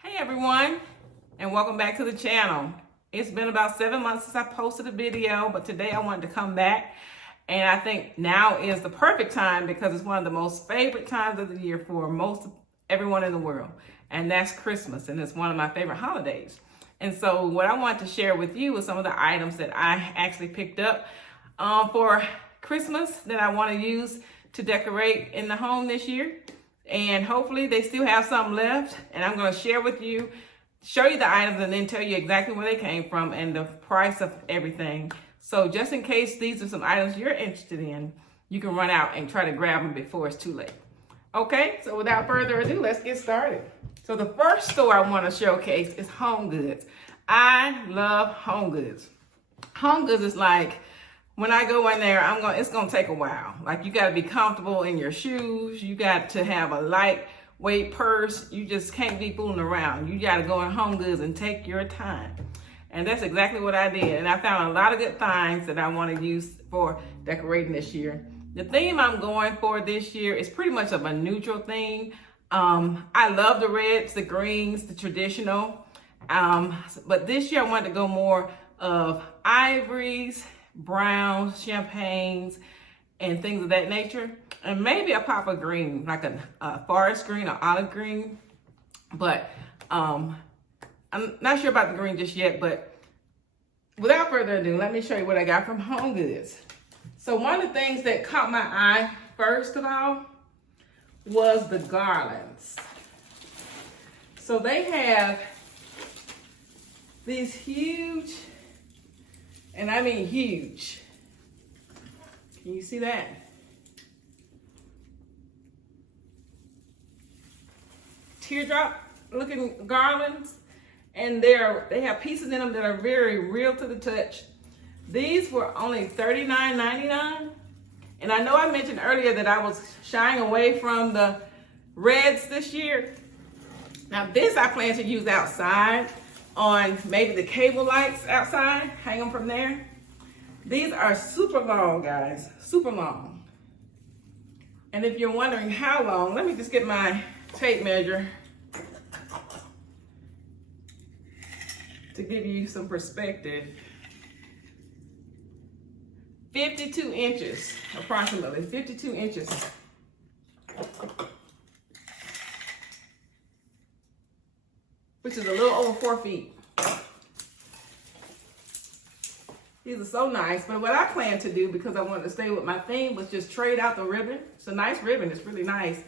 Hey everyone, and welcome back to the channel. It's been about 7 months since I posted a video, but today I wanted to come back, and I think now is the perfect time because it's one of the most favorite times of the year for most everyone in the world, and that's Christmas, and it's one of my favorite holidays. And so what I want to share with you is some of the items that I actually picked up for Christmas that I want to use to decorate in the home this year. And hopefully they still have some left, and I'm going to share with you, show you the items, and then tell you exactly where they came from and the price of everything. So just in case these are some items you're interested in, you can run out and try to grab them before it's too late. Okay, so without further ado, let's get started. So the first store I want to showcase is Home Goods. I love Home Goods. Home Goods is like, when I go in there, it's gonna take a while. Like, you gotta be comfortable in your shoes. You got to have a lightweight purse. You just can't be fooling around. You gotta go in Home Goods and take your time. And that's exactly what I did. And I found a lot of good finds that I wanna use for decorating this year. The theme I'm going for this year is pretty much of a neutral theme. I love the reds, the greens, the traditional. But this year I wanted to go more of ivories, browns, champagnes, and things of that nature, and maybe a pop of green, like a forest green or olive green. But I'm not sure about the green just yet. But without further ado, let me show you what I got from Home Goods. So one of the things that caught my eye first of all was the garlands. So they have these huge, and I mean huge. Can you see that? Teardrop looking garlands, and they have pieces in them that are very real to the touch. These were only $39.99. And I know I mentioned earlier that I was shying away from the reds this year. Now this I plan to use outside on maybe the cable lights outside, hang them from there. These are super long, guys, super long. And if you're wondering how long, let me just get my tape measure to give you some perspective. 52 inches, approximately 52 inches. Which is a little over 4 feet. These are so nice, but what I plan to do, because I wanted to stay with my theme, was just trade out the ribbon. It's a nice ribbon, it's really nice.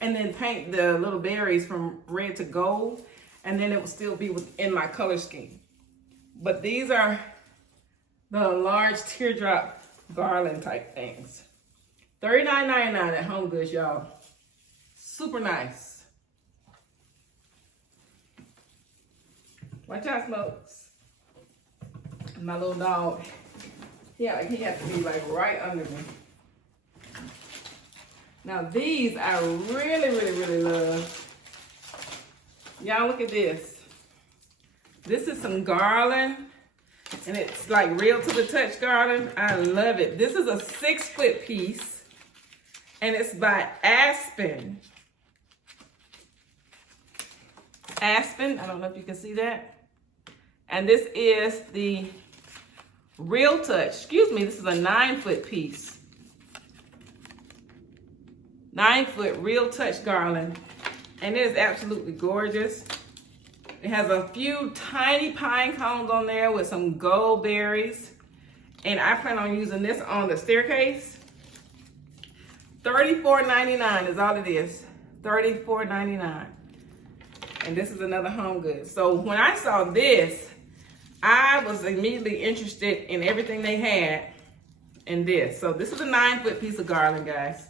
And then paint the little berries from red to gold, and then it will still be within my color scheme. But these are the large teardrop garland type things. $39.99 at Home Goods, y'all. Super nice. Watch out, Smokes. My little dog, he has to be like right under me. Now these I really love. Y'all look at this. This is some garland, and it's like real to the touch garland. I love it. This is a 6-foot piece, and it's by Aspen. Aspen, I don't know if you can see that. And this is the Real Touch. Excuse me, this is a 9-foot piece. 9-foot Real Touch garland. And it is absolutely gorgeous. It has a few tiny pine cones on there with some gold berries. And I plan on using this on the staircase. $34.99 is all it is. $34.99. And this is another Home Goods. So when I saw this, I was immediately interested in everything they had in this. So this is a 9-foot piece of garland, guys.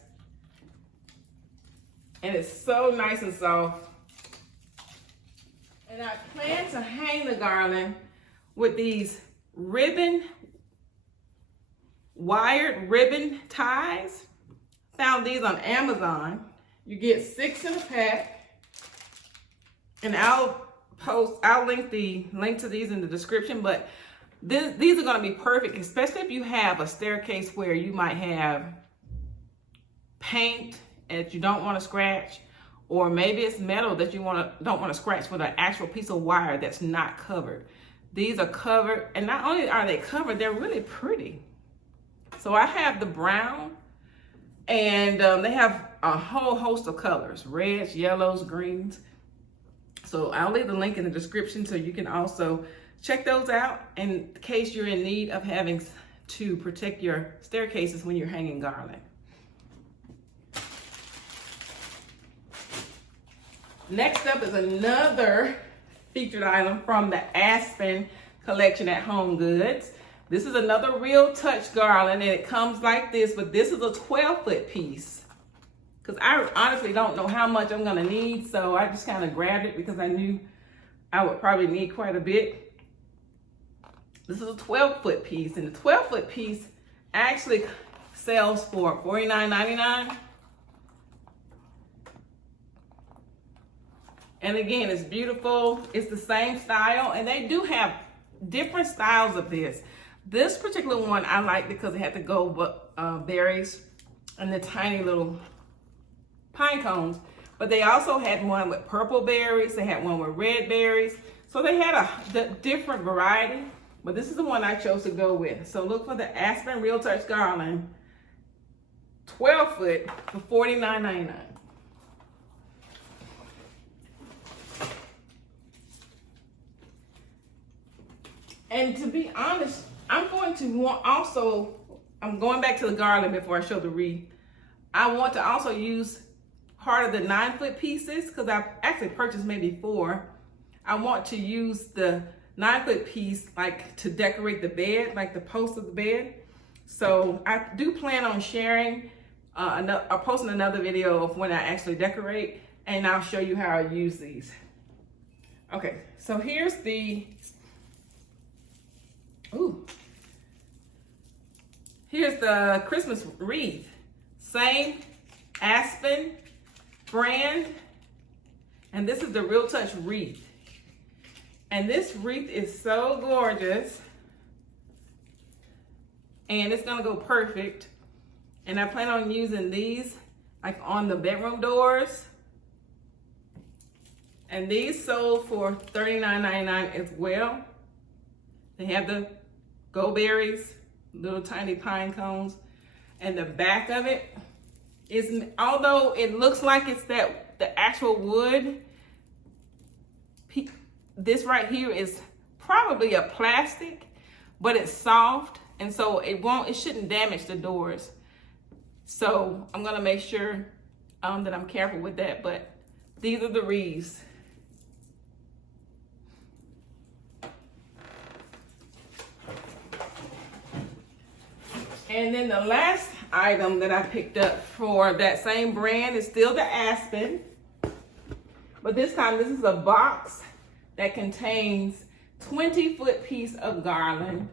And it's so nice and soft. And I plan to hang the garland with these wired ribbon ties. Found these on Amazon. You get 6 in a pack. And I'll link the link to these in the description, but these are going to be perfect, especially if you have a staircase where you might have paint that you don't want to scratch, or maybe it's metal that you don't want to scratch with an actual piece of wire that's not covered. These are covered, and not only are they covered, they're really pretty. So I have the brown, and they have a whole host of colors, reds, yellows, greens. So I'll leave the link in the description so you can also check those out in case you're in need of having to protect your staircases when you're hanging garland. Next up is another featured item from the Aspen collection at Home Goods. This is another Real Touch garland, and it comes like this, but this is a 12-foot piece. Because I honestly don't know how much I'm gonna need, so I just kind of grabbed it because I knew I would probably need quite a bit. This is a 12-foot piece, and the 12-foot piece actually sells for $49.99. And again, it's beautiful. It's the same style, and they do have different styles of this. This particular one I like because it had the gold berries and the tiny little pine cones. But they also had one with purple berries. They had one with red berries. So they had the different variety, but this is the one I chose to go with. So look for the Aspen Real Touch Garland, 12-foot for $49.99. And to be honest, I'm going back to the garland before I show the wreath. I want to also use part of the 9-foot pieces because I've actually purchased maybe 4. I want to use the 9-foot piece like to decorate the bed, like the post of the bed. So I do plan on sharing, or posting another video of when I actually decorate, and I'll show you how I use these. Okay, so here's the Christmas wreath. Same Aspen brand, and this is the Real Touch wreath. And this wreath is so gorgeous, and it's gonna go perfect. And I plan on using these like on the bedroom doors. And these sold for $39.99 as well. They have the gold berries, little tiny pine cones, and the back of it is, although it looks like it's the actual wood, this right here is probably a plastic, but it's soft, and so it shouldn't damage the doors. So I'm gonna make sure that I'm careful with that, but these are the wreaths. And then the last item that I picked up for that same brand is still the Aspen. But this time, this is a box that contains 20-foot piece of garland.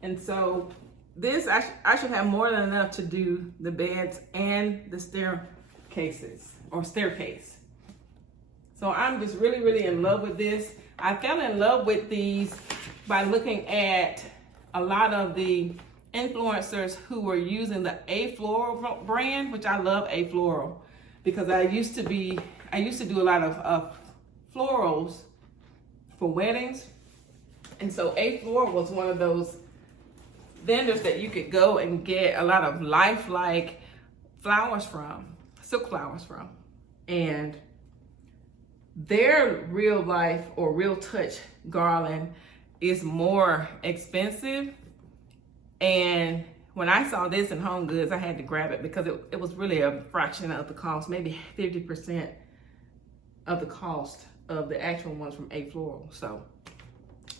And so this, I should have more than enough to do the beds and the staircases, or staircase. So I'm just really, really in love with this. I fell in love with these by looking at a lot of the influencers who were using the A Floral brand, which I love A Floral because I used to do a lot of florals for weddings. And so A Floral was one of those vendors that you could go and get a lot of lifelike flowers from, silk flowers from. And their real life or Real Touch garland is more expensive. And when I saw this in Home Goods, I had to grab it because it was really a fraction of the cost, maybe 50% of the cost of the actual ones from A Floral. So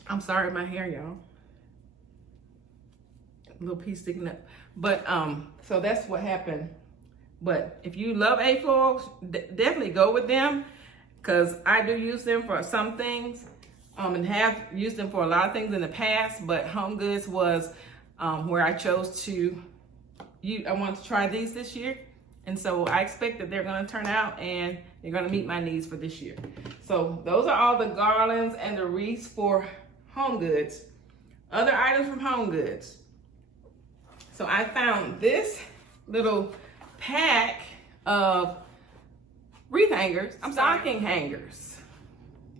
I'm sorry, my hair, y'all. A little piece sticking up. But so that's what happened. But if you love A Floral, definitely go with them, because I do use them for some things. And have used them for a lot of things in the past, but Home Goods was where I chose to I wanted to try these this year. And so I expect that they're gonna turn out and they're gonna meet my needs for this year. So those are all the garlands and the wreaths for Home Goods. Other items from Home Goods. So I found this little pack of wreath hangers. Stocking hangers.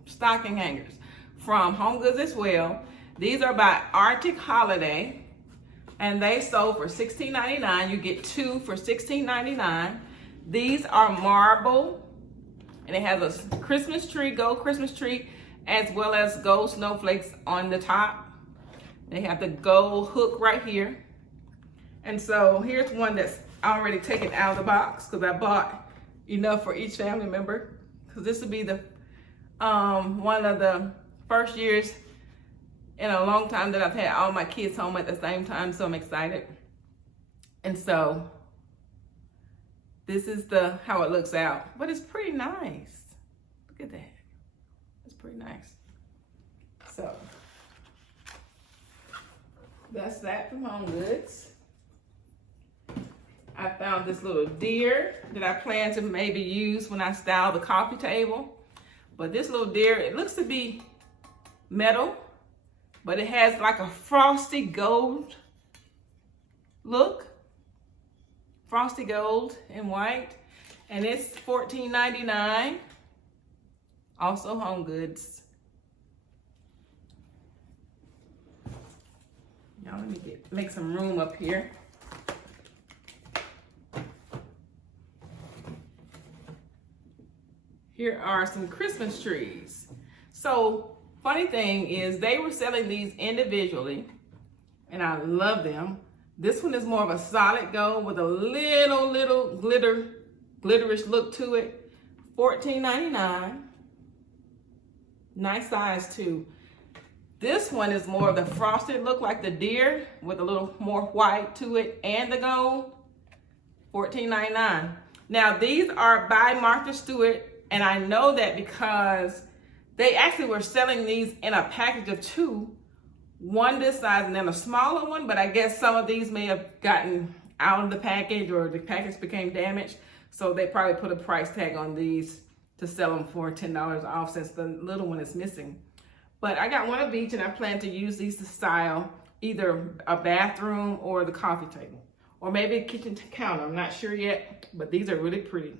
Stocking hangers from Home Goods as well. These are by Arctic Holiday, and they sold for $16.99. You get 2 for $16.99. These are marble, and it has a Christmas tree, gold Christmas tree, as well as gold snowflakes on the top. They have the gold hook right here. And so here's one that's already taken out of the box because I bought enough for each family member. Because this will be the one of the first years in a long time that I've had all my kids home at the same time, so I'm excited. And so this is how it looks out, but it's pretty nice. Look at that. It's pretty nice. So that's that from Home Goods. I found this little deer that I plan to maybe use when I style the coffee table. But this little deer, it looks to be metal, but it has like a frosty gold look. Frosty gold and white. And it's $14.99. Also Home Goods. Now let me make some room up here. Here are some Christmas trees. So, funny thing is they were selling these individually, and I love them. This one is more of a solid gold with a little glitterish look to it. $14.99. Nice size too. This one is more of the frosted look like the deer with a little more white to it and the gold. $14.99. Now these are by Martha Stewart. And I know that because they actually were selling these in a package of 2, one this size and then a smaller one, but I guess some of these may have gotten out of the package or the package became damaged. So they probably put a price tag on these to sell them for $10 off since the little one is missing. But I got one of each and I plan to use these to style either a bathroom or the coffee table or maybe a kitchen counter. I'm not sure yet, but these are really pretty.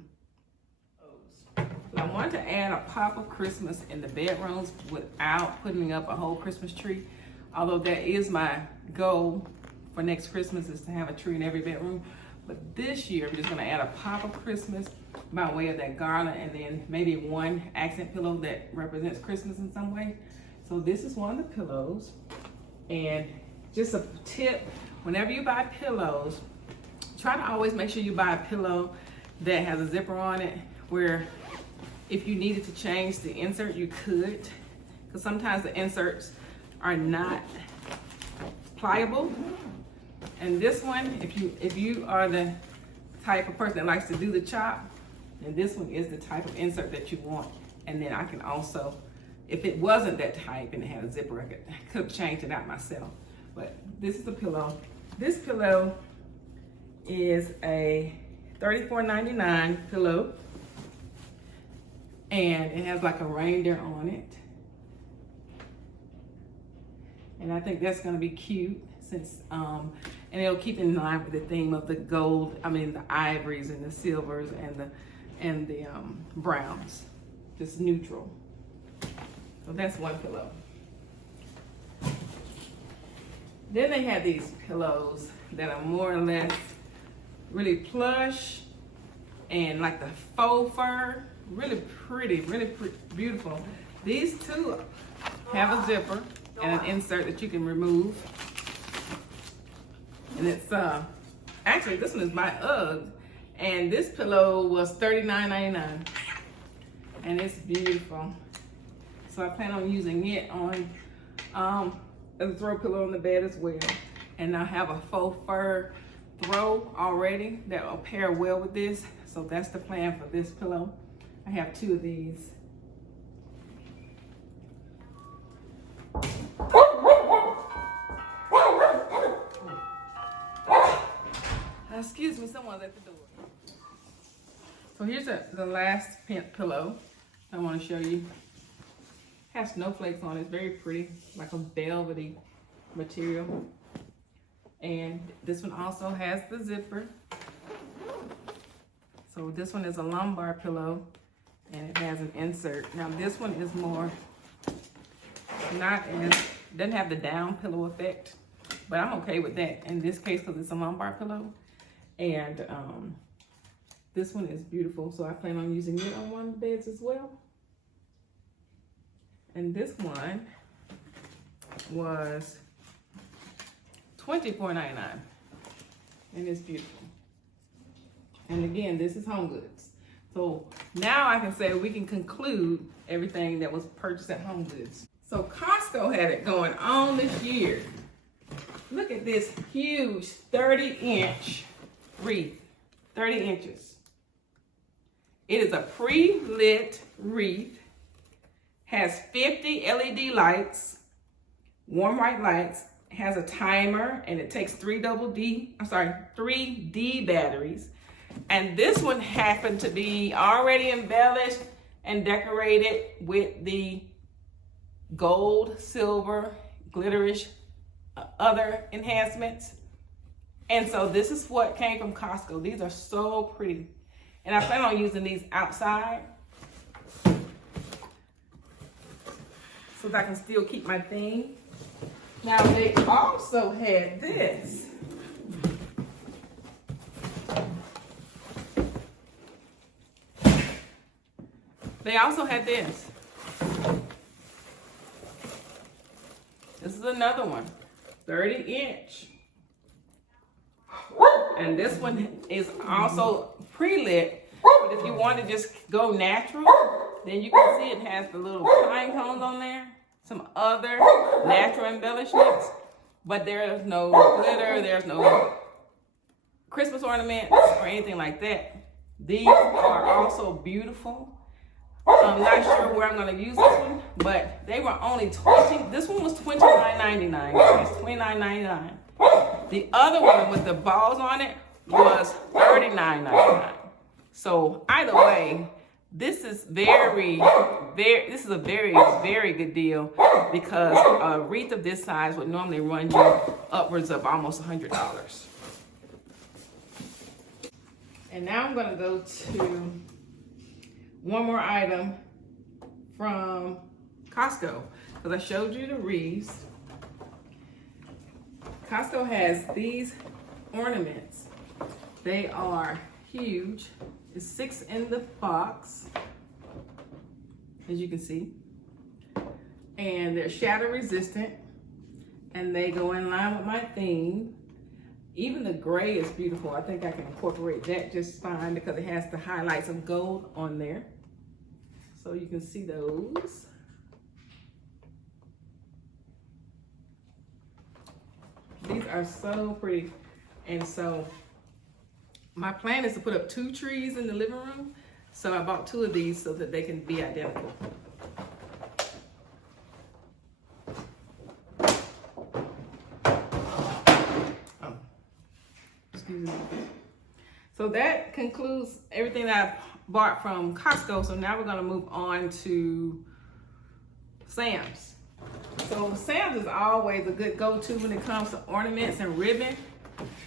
I wanted to add a pop of Christmas in the bedrooms without putting up a whole Christmas tree. Although that is my goal for next Christmas is to have a tree in every bedroom. But this year, I'm just gonna add a pop of Christmas by way of that garland and then maybe one accent pillow that represents Christmas in some way. So this is one of the pillows. And just a tip, whenever you buy pillows, try to always make sure you buy a pillow that has a zipper on it where if you needed to change the insert, you could, because sometimes the inserts are not pliable. And this one, if you are the type of person that likes to do the chop, then this one is the type of insert that you want. And then I can also, if it wasn't that type and it had a zipper, I could have changed it out myself. But this is the pillow. This pillow is a $34.99 pillow. And it has like a reindeer on it. And I think that's gonna be cute since, and it'll keep in line with the theme of the gold, the ivories and the silvers and the browns, just neutral. So that's one pillow. Then they have these pillows that are more or less really plush and like the faux fur. Really pretty, beautiful. These two have a zipper and an insert that you can remove. And it's, actually this one is by UGG. And this pillow was $39.99. And it's beautiful. So I plan on using it on, as a throw pillow on the bed as well. And I have a faux fur throw already that will pair well with this. So that's the plan for this pillow. I have 2 of these. Excuse me, someone's at the door. So here's the last pillow I want to show you. It has snowflakes on it. It's very pretty, like a velvety material. And this one also has the zipper. So this one is a lumbar pillow and it has an insert. Now this one is more, doesn't have the down pillow effect, but I'm okay with that in this case because it's a lumbar pillow. And this one is beautiful, so I plan on using it on one of the beds as well. And this one was $24.99, and it's beautiful. And again, this is Home Goods. So now I can say we can conclude everything that was purchased at Home Goods. So COSTCO had it going on this year. Look at this huge 30-inch wreath, 30 inches. It is a pre-lit wreath, has 50 LED lights, warm white lights, has a timer, and it takes 3D batteries. And this one happened to be already embellished and decorated with the gold, silver, glitterish, other enhancements. And so this is what came from COSTCO. These are so pretty. And I plan on using these outside so that I can still keep my theme. Now they also had this. They also had this. This is another one, 30-inch. And this one is also pre-lit, but if you want to just go natural, then you can see it has the little pine cones on there, some other natural embellishments, but there is no glitter, there's no Christmas ornaments or anything like that. These are also beautiful. I'm not sure where I'm going to use this one, but they were only this one was $29.99, guys, $29.99. The other one with the balls on it was $39.99. So either way, this is a very, very good deal because a wreath of this size would normally run you upwards of almost $100. And now I'm going to go to one more item from COSTCO because I showed you the wreaths. COSTCO has these ornaments. They are huge. It's 6 in the box, as you can see. And they're shatter resistant and they go in line with my theme. Even the gray is beautiful. I think I can incorporate that just fine because it has the highlights of gold on there. So you can see those. These are so pretty. And so my plan is to put up 2 trees in the living room. So I bought 2 of these so that they can be identical. Oh, excuse me. So that concludes everything that I bought from COSTCO. So now we're going to move on to Sam's. So Sam's is always a good go-to when it comes to ornaments and ribbon.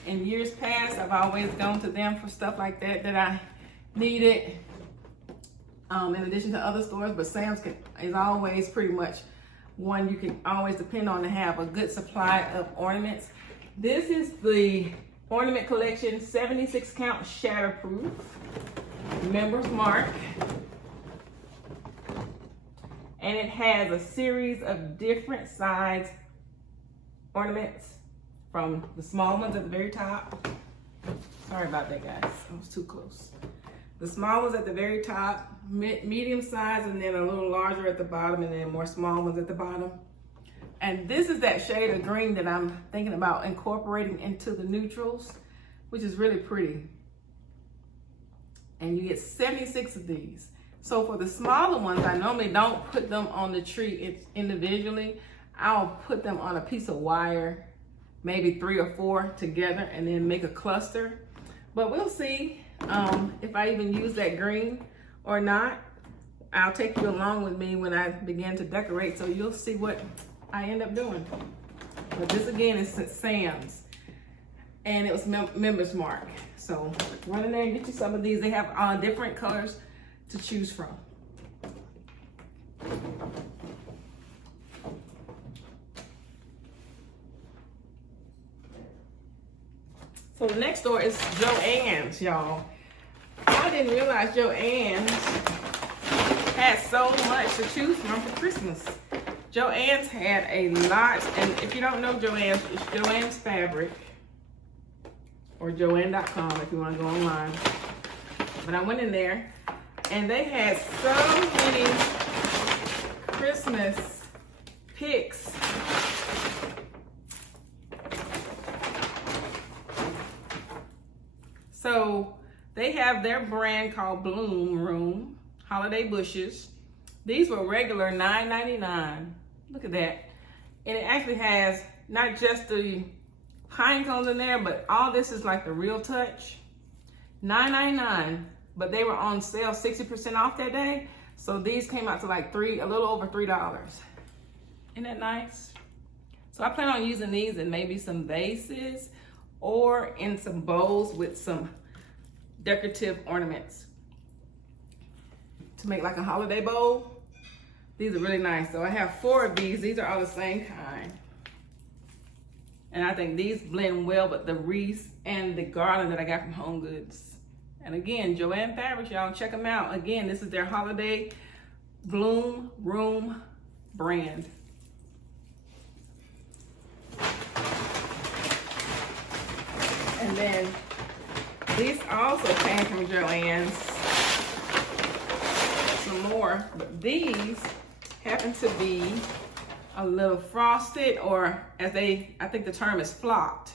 In years past, I've always gone to them for stuff like that I needed, in addition to other stores. But Sam's is always pretty much one you can always depend on to have a good supply of ornaments. This is the Ornament Collection 76 count shatterproof Members Mark. And it has a series of different size ornaments, from the small ones at the very top. Sorry about that, guys. I was too close. The small ones at the very top, medium size, and then a little larger at the bottom, and then more small ones at the bottom. And this is that shade of green that I'm thinking about incorporating into the neutrals, which is really pretty. And you get 76 of these. So for the smaller ones, I normally don't put them on the tree individually. I'll put them on a piece of wire, maybe 3 or 4 together, and then make a cluster. But we'll see if I even use that green or not. I'll take you along with me when I begin to decorate, so you'll see what I end up doing. But this again is Sam's. and it was Members Mark. So run in there and get you some of these. They have different colors to choose from. So the next store is Joann's, y'all. I didn't realize Joann's had so much to choose from for Christmas. Joann's had a lot, and if you don't know Joann's, it's Joann's Fabric, or Joann.com if you want to go online. But I went in there, and they had so many Christmas picks. So they have their brand called Bloom Room Holiday Bushes. These were regular $9.99. Look at that. And it actually has not just the pine cones in there, but all this is like the real touch. $9.99, but they were on sale 60% off that day. So these came out to like a little over $3. Isn't that nice? So I plan on using these in maybe some vases or in some bowls with some decorative ornaments to make like a holiday bowl. These are really nice. So I have 4 of these. These are all the same kind. And I think these blend well with the wreaths and the garland that I got from Home Goods. And again, Joann Fabrics, y'all check them out. Again, this is their holiday Bloom Room brand. And then these also came from Joann's. Some more, but these happen to be a little frosted, or as I think the term is flocked,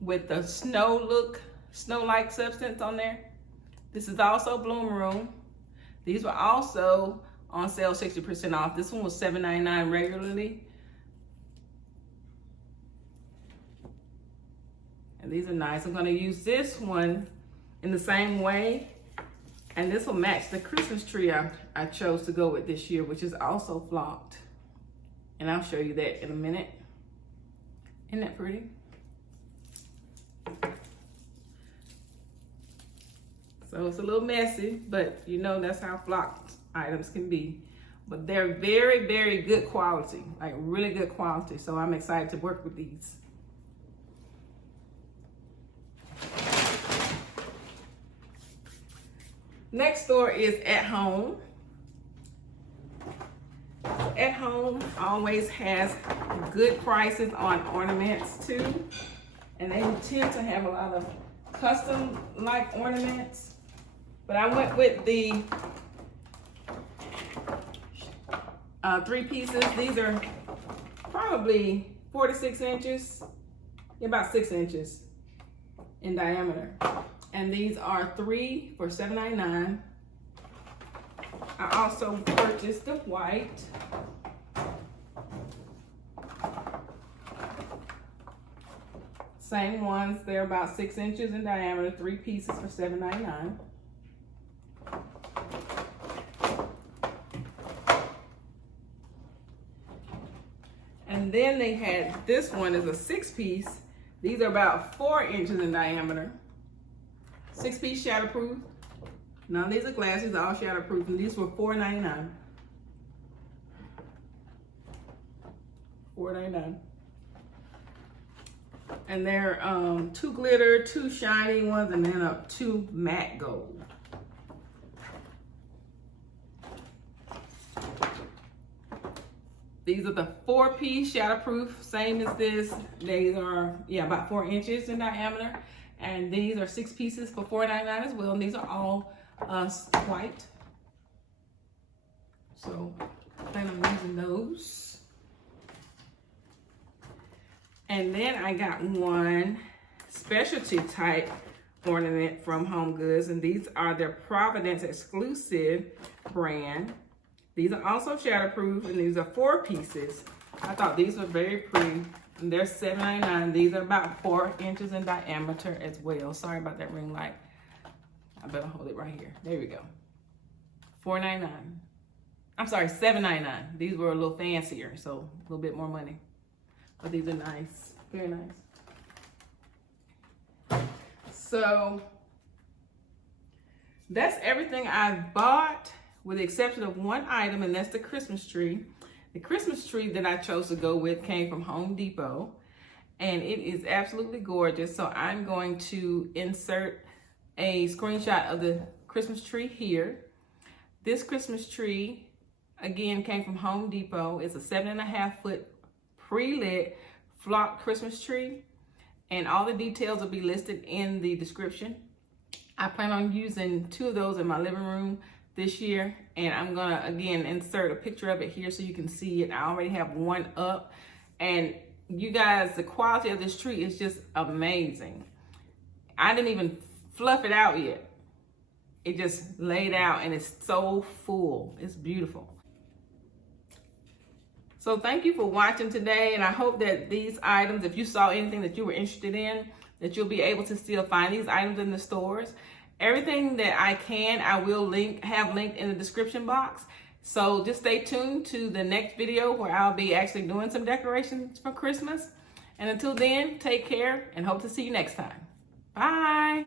with the snow-like substance on there. This is also Bloom Room. These were also on sale 60% off. This one was $7.99 regularly. And these are nice. I'm gonna use this one in the same way. And this will match the Christmas tree I chose to go with this year, which is also flocked. And I'll show you that in a minute. Isn't that pretty? So it's a little messy, but you know that's how flocked items can be. But they're very, very good quality, like really good quality. So I'm excited to work with these. Next store is At Home. At Home always has good prices on ornaments too. And they tend to have a lot of custom like ornaments. But I went with the 3 pieces. These are probably 4 to 6 inches, about 6 inches in diameter. And these are 3 for $7.99. I also purchased the white. Same ones, they're about 6 inches in diameter, 3 pieces for $7.99. And then they had, this one is a 6-piece. These are about 4 inches in diameter. 6-piece shatterproof. None of these are glass, these are all shatterproof, and these were $4.99. $4.99. And they're 2 glitter, 2 shiny ones, and then 2 matte gold. These are the 4-piece shatterproof, same as this. These are, about 4 inches in diameter. And these are 6 pieces for $4.99 as well. And these are all white. So I plan on using those. And then I got one specialty type ornament from Home Goods. And these are their Providence exclusive brand. These are also shatterproof, and these are 4 pieces. I thought these were very pretty. And they're $7.99. These are about 4 inches in diameter as well. Sorry about that ring light. I better hold it right here. There we go. $4.99. I'm sorry, $7.99. These were a little fancier, so a little bit more money. But these are nice. Very nice. So that's everything I've bought, with the exception of one item, and that's the Christmas tree. The Christmas tree that I chose to go with came from Home Depot, and it is absolutely gorgeous. So I'm going to insert a screenshot of the Christmas tree here. This Christmas tree, again, came from Home Depot. It's a 7.5 foot pre-lit flocked Christmas tree, and all the details will be listed in the description. I plan on using 2 of those in my living room this year, and I'm gonna again insert a picture of it here so you can see it. I already have one up, and you guys, the quality of this tree is just amazing. I didn't even fluff it out yet. It just laid out and it's so full. It's beautiful. So thank you for watching today, and I hope that these items, if you saw anything that you were interested in, that you'll be able to still find these items in the stores. Everything that I can, I will have linked in the description box. So just stay tuned to the next video where I'll be actually doing some decorations for Christmas. And until then, take care and hope to see you next time. Bye.